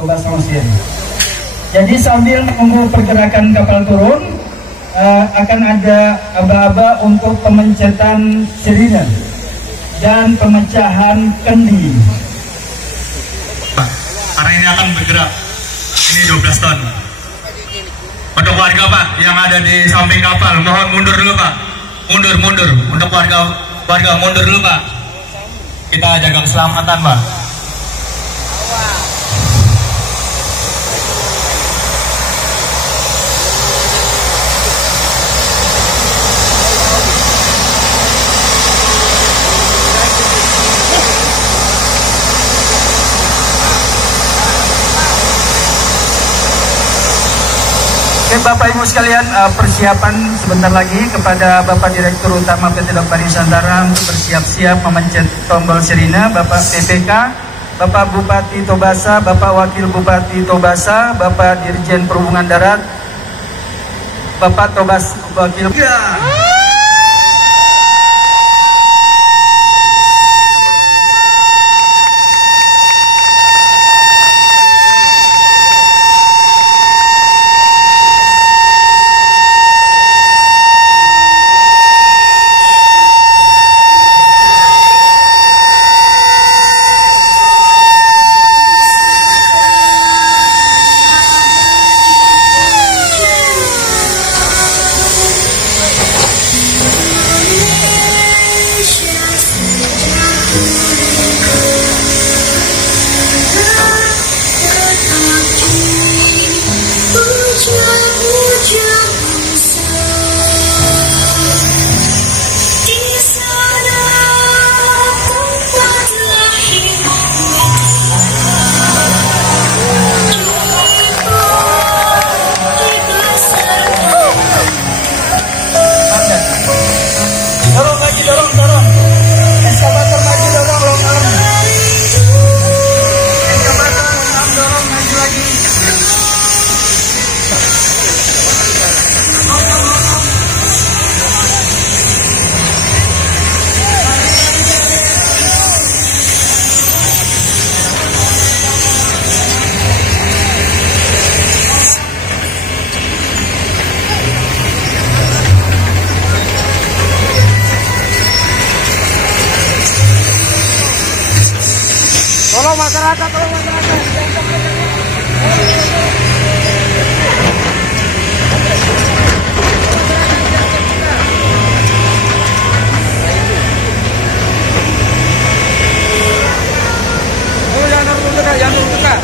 Toba Samosir. Jadi sambil menunggu pergerakan kapal turun, akan ada aba-aba untuk pemencetan sirine dan pemecahan kendi. Karena ini akan bergerak, ini 12 ton. Untuk warga Pak yang ada di samping kapal, mohon mundur dulu Pak. Mundur. Untuk warga mundur dulu Pak. Kita jaga keselamatan Pak. Oke Bapak Ibu sekalian, persiapan sebentar lagi kepada Bapak Direktur Utama PT Dokter Nusantara untuk bersiap-siap memencet tombol sirine. Bapak PPK, Bapak Bupati Tobasa, Bapak Wakil Bupati Tobasa, Bapak Dirjen Perhubungan Darat, Bapak Tobas Wakil. Tolong masyarakat, tolong masyarakat. Jangan nurut Kak.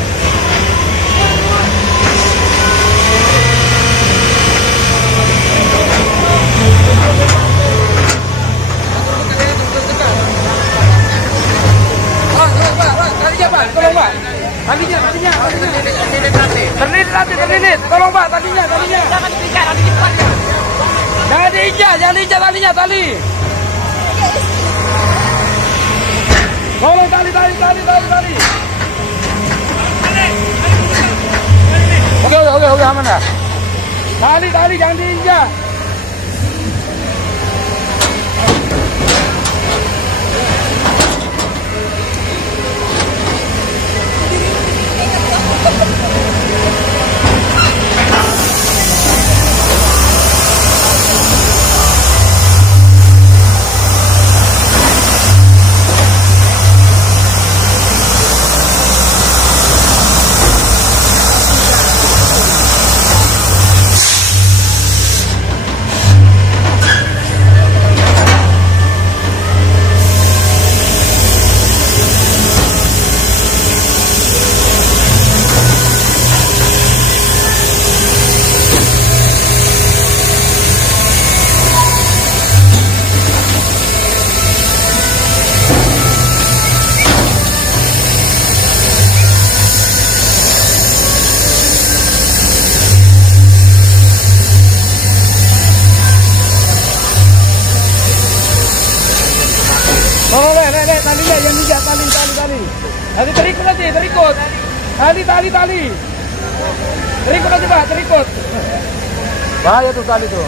Tolong Pak, tadinya. Terlilit, tolong Pak, tadinya. Jangan diinjak, nanti cepat ya. Jangan diinjak tali. Tolong tali. Oke, aman dah. Tali, jangan diinjak. Tali. Nanti terikut. Tali. Terikut aja Pak, terikut. Bahaya tuh tali tuh.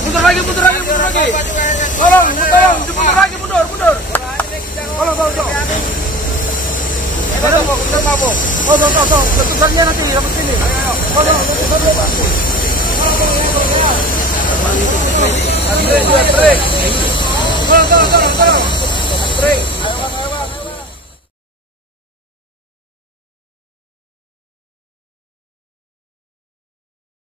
Mundur lagi. Tolong, mundur lagi, mundur. Tolong. Tolong. Bentuknya nanti dapat sini. Tolong. Tolong. Tolong.